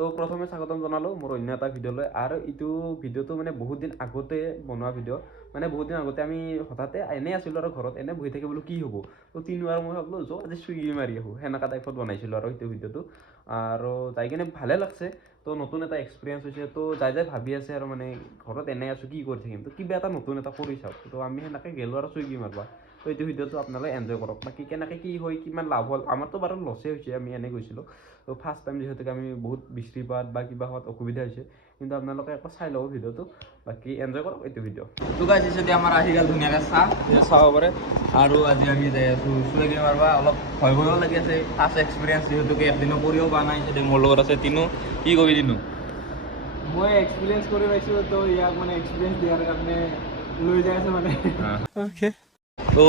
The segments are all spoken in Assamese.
তো প্ৰথমে স্বাগতম জনালোঁ মোৰ অন্য এটা ভিডিঅ'লৈ। আৰু এইটো ভিডিঅ'টো মানে বহুত দিন আগতে বনোৱা ভিডিঅ', মানে বহুত দিন আগতে আমি হঠাতে এনেই আছিলোঁ আৰু ঘৰত এনেই বহি থাকি বোলো কি হ'ব, তো তিনিবাৰ মই ভাবিলোঁ য'ত আজি চুইগি মাৰি আহোঁ, সেনেকুৱা টাইপত বনাইছিলোঁ আৰু সেইটো ভিডিঅ'টো। আৰু যাই কিনে ভালে লাগছে, তো নতুন এটা এক্সপিৰিয়েঞ্চ হৈছে। তো যাই ভাবি আছে আৰু মানে ঘৰত এনেই আছোঁ কি কৰি থাকিম, তো কিবা এটা নতুন এটা কৰি চাওঁ। তো আমি সেনেকৈ গেলোঁ আৰু চুইগি মাৰিবা। তো এইটো ভিডিঅ'টো আপোনালোকে এনজয় কৰক। বাকী কেনেকৈ কি হয়, কিমান লাভ হ'ল, আমাৰতো বাৰু লছেই হৈছে, আমি এনেই গৈছিলোঁ। তো ফাৰ্ষ্ট টাইম যিহেতুকে আমি বহুত বৃষ্টিপাত বা কিবা হোৱাত অসুবিধা হৈছে, কিন্তু আপোনালোকে একবাৰ চাই ল'ব ভিডিঅ'টো। বাকী এনজয় কৰক এইটো ভিডিঅ'। তো গাইছ যদি আমাৰ আহি গ'ল ধুনীয়াকৈ চাব পাৰে। আৰু আজি আমি যাই আছোঁ চুইগি মাৰিবা। অলপ ভয় ভয়ো লাগি আছে, ফাৰ্ষ্ট এক্সপিৰিয়েঞ্চ যিহেতুকে একদিনো কৰিও পোৱা নাই। যদি মোৰ লগত আছে তিনু, কি কবি তিনু? মই এক্সপিৰিয়েঞ্চ কৰি পাইছোঁ, তো ইয়াক মানে এক্সপিৰিয়েঞ্চ দিয়াৰ কাৰণে লৈ যাই আছে মানে। অ'কে, তো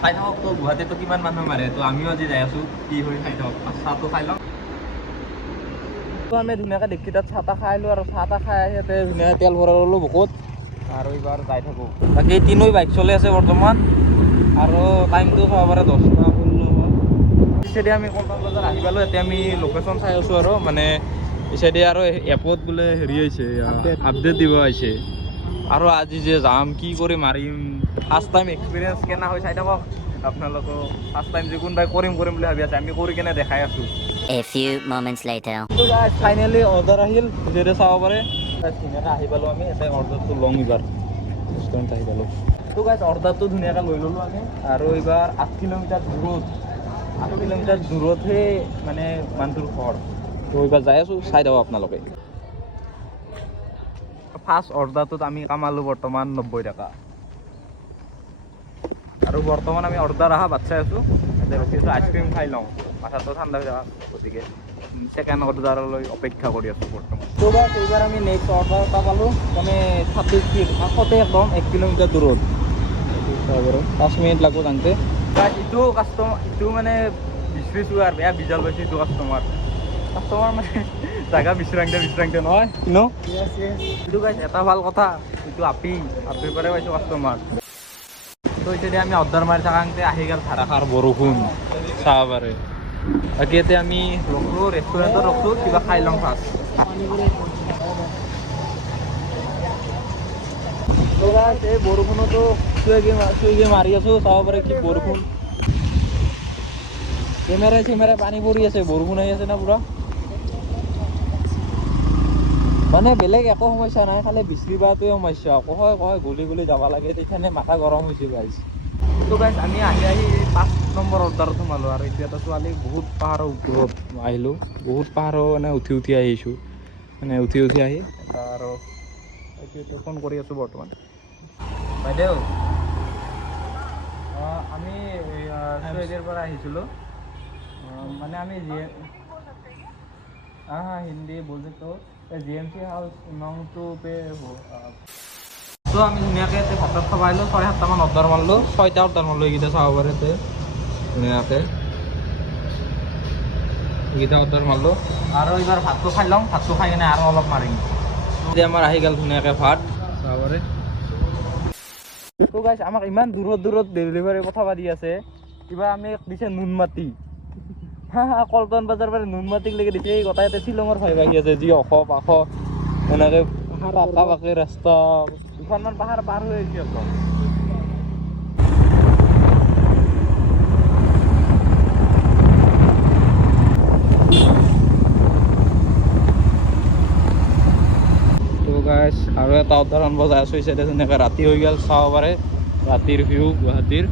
চাই থাকক। তো গুৱাহাটীতো কিমান মানুহ মাৰে, তো আমিও আজি যাই আছোঁ, কি হয় চাই থাকক। চাহটো খাই লওঁ। তো আমি ধুনীয়াকৈ দেখি তাত চাহ তাহ খাই আহিলোঁ, আৰু চাহ তাহ খাই আহি ইয়াতে ধুনীয়াকৈ তেল ভৰাই ল'লোঁ বুকুত, আৰু এইবাৰ যাই থাকোঁ। বাকী তিনু বাইক চলি আছে বৰ্তমান, আৰু টাইমটো চাব পাৰে 10টা 16 হ'ল। পিছেদি আমি কলকাতা বজাৰ আহি পালোঁ। এতিয়া আমি লোকেশ্যন চাই আছোঁ, আৰু মানে পিছেদি আৰু এপত বোলে হেৰি আহিছে, আপডেট দিব আহিছে। আৰু আজি যে যাম, কি কৰি মাৰিম, ফাৰ্ষ্ট টাইম এক্সপিৰিয়েঞ্চ কেনে হয় চাই থাকক আপোনালোকেও। ফাৰ্ষ্ট টাইম যে কোনোবাই কৰিম বুলি ভাবি আছে, আমি কৰি কেনে দেখাই আছোঁ। A few moments later. তো গাইছ ফাইনেলি অৰ্ডাৰ আহিল, যেতিয়া চাব পাৰে। ধুনীয়াকৈ আহি পালোঁ আমি, এতিয়া অৰ্ডাৰটো ল'ম এইবাৰ। ৰেষ্টুৰেণ্ট আহি পালোঁ। তো গাইছ অৰ্ডাৰটো ধুনীয়াকৈ লৈ ল'লোঁ আমি, আৰু এইবাৰ 8 কিলোমিটাৰ দূৰতহে মানে মানুহটোৰ ঘৰ। তো এইবাৰ যাই আছোঁ, চাই থাকক আপোনালোকে। ফাৰ্ষ্ট অৰ্ডাৰটোত আমি কামালোঁ বৰ্তমান 90 টকা। আৰু বৰ্তমান আমি অৰ্ডাৰ অহা বাট চাই আছোঁ। এতিয়া ৰখি আছোঁ, আইচক্ৰীম খাই লওঁ, মাথাটো ঠাণ্ডা হৈ থকা, গতিকে ছেকেণ্ড অৰ্ডাৰলৈ অপেক্ষা কৰি আছোঁ বৰ্তমান। তো গাইছ এইবাৰ আমি নেক্সট অৰ্ডাৰ এটা পালোঁ, মানে 26 ফিট কাষতে একদম 1 কিলোমিটাৰ দূৰত। 5 মিনিট লাগিব যাওঁতে। গাইছ ইটো মানে বিচৰিছোঁ আৰু বেয়া বিজাল পাইছোঁ এইটো কাষ্টমাৰ মানে জাগা বিচৰাংতে নহয় ন। এইটো গাইছ এটা ভাল কথা, এইটো আপিৰ পৰাই পাইছোঁ কাষ্টমাৰ। তো এতিয়া আমি অৰ্ডাৰ মাৰি থাকোঁতে আহি গ'ল ধাৰাসাৰ বৰষুণ, চাব পাৰে। বাকী এতিয়া আমি ৰখলোঁ, ৰেষ্টুৰেণ্টত ৰখলোঁ, কিবা খাই লওঁ ফাৰ্ষ্ট। এই বৰষুণতো চুইগি মাৰি আছোঁ, চাব পাৰে কি বৰষুণ। কেমেৰাই পানী পৰি আছে, বৰষুণ আহি আছে না পুৰা। মানে বেলেগ একো সমস্যা নাই, খালি বৃষ্টিপাতটোৱে সমস্যা। কয় গলি যাব লাগে, সেইকাৰণে মাথা গৰম হৈছে গাইছ। তো গাইছ আমি আহি 5 নম্বৰ অৰ্ডাৰত সোমালোঁ, আৰু এতিয়া এটা ছোৱালী বহুত পাহাৰৰ ওপৰত আহিলোঁ, বহুত পাহাৰৰ মানে উঠি আহিছোঁ, মানে উঠি আহি আৰু এইটো ফোন কৰি আছোঁ বৰ্তমান। বাইদেউ, আমি চুইগিৰ পৰা আহিছিলোঁ, মানে আমি হিন্দী বলতে তো GMC হাউচ নং 2 पे हो। তো আমি ধুনীয়াকৈ ইয়াতে ভাত খাব আহিলোঁ, 6-7টামান অৰ্ডাৰ মাৰিলোঁ, 6টা অৰ্ডাৰ মাৰিলোঁ। এইকেইটা চাব পাৰে ইয়াতে ধুনীয়াকৈ এইকেইটা অৰ্ডাৰ মাৰিলোঁ, আৰু এইবাৰ ভাতটো খাই লওঁ, ভাতটো খাই কিনে আৰু অলপ মাৰিম। এতিয়া আমাৰ আহি গ'ল ধুনীয়াকৈ ভাত, চাব পাৰে। তো গাইছ আমাক ইমান দূৰত ডেলিভাৰী পঠাব দি আছে, কিবা আমি দিছে নুনমাটি। কলটন বজাৰ পৰা নুনমাটিক লেগে দিছে, এই গোটাই শ্বিলঙৰ ভাই আহি আছে, যি পাখ এনেকৈ পাখা ৰাস্তা, দুখনমান পাহাৰ পাৰ হৈ আহিছে একদম। তো গাইছ আৰু এটা অৰ্ডাৰ আনিব যাই আছোঁ, এতিয়া ধুনীয়াকৈ ৰাতি হৈ গ'ল, চাব পাৰে ৰাতিৰ ভিউ গুৱাহাটীৰ।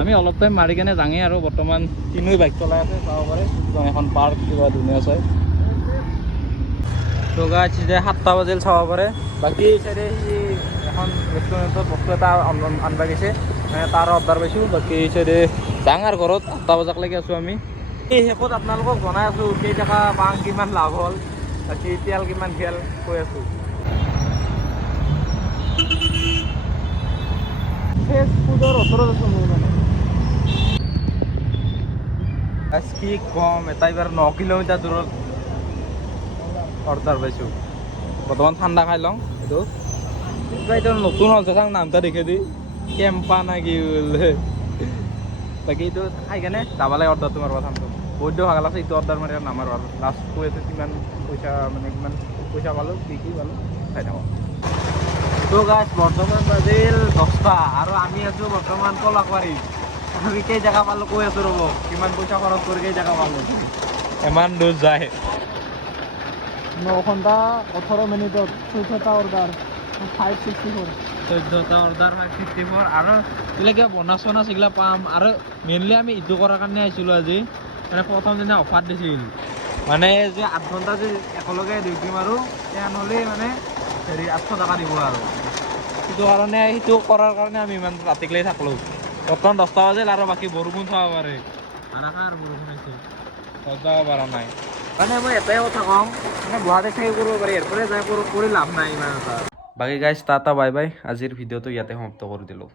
আমি অলপ টাইম মাৰি কেনে যাঙেই, আৰু বৰ্তমান তিনুই বাইক চলাই আছে, চাব পাৰে এখন পাৰ্ক কিবা ধুনীয়া চাই। তো গাইছ এতিয়া 7টা বাজিল, চাব পাৰে। বাকী চাইডে সি এখন ৰেষ্টুৰেণ্টত বস্তু এটা আনিব গৈছে, মানে তাৰ অৰ্ডাৰ পাইছোঁ। বাকী চাইডে যাওঁ আৰু ঘৰত, 8টা বজালৈকে আছোঁ আমি। এই শেষত আপোনালোকক জনাই আছোঁ কেইটকা পাওঁ, কিমান লাভ হ'ল, বাকী তেল কিমান গেল কৈ আছোঁ। ফেষ্ট ফুডৰ ওচৰত আছোঁ মই, মানে কি কম, এটা এইবাৰ 9 কিলোমিটাৰ দূৰত অৰ্ডাৰ পাইছোঁ। বৰ্তমান ঠাণ্ডা খাই লওঁ, এইটো নতুন হৈছে, চাওঁ নামটা দেখে দি কেম্পা না কি বোলে। বাকী এইটো খাই কেনে যাব লাগে অৰ্ডাৰটো মাৰিব ঠাণ্ডা। বহুত দিন ভাগ লাগছে এইটো অৰ্ডাৰ মাৰি নামাৰো আৰু লাষ্ট কৈ আছে কিমান পইচা মানে কিমান পইচা পালোঁ কি পালোঁ চাই থাকক তো গাছ বৰ্তমান বাজিল 10টা আৰু আমি আছোঁ বৰ্তমান কলাকুৱাৰী আমি কেই জেগা পালোঁ কৈ আছোঁ ৰ'ব কিমান পইচা খৰচ কৰি কেই জেগা পালোঁ ইমান দূৰ যায় 9 ঘণ্টা 18 মিনিটত 14টা অৰ্ডাৰ 564 14টা অৰ্ডাৰ 564 আৰু এইবিলাক কিবা বনাছ চনাছ এইগিলা পাম আৰু মেইনলি আমি ইটো কৰাৰ কাৰণে আহিছিলোঁ আজি মানে প্ৰথম দিনা অফাৰ দিছিল মানে যে 8 ঘণ্টা যে একেলগে ডিউটি মাৰোঁ তেনেহ'লে মানে হেৰি 800 টকা দিব আৰু সেইটো কৰাৰ কাৰণে আমি ইমান ৰাতিকলৈ থাকলোঁ বৰ্তমান 10টা বাজিল আৰু বাকী বৰষুণ চাব পাৰে আৰু বৰষুণ আহিছে যাব পৰা নাই মানে মই এটাই কথা কম মানে গুৱাহাটীত থাকি কৰিব পাৰি ইয়াৰ পৰা যাই কৰি লাভ নাই ইমান এটা বাকী গাইজ টাটা বাই বাই আজিৰ ভিডিঅ'টো ইয়াতে সমাপ্ত কৰি দিলোঁ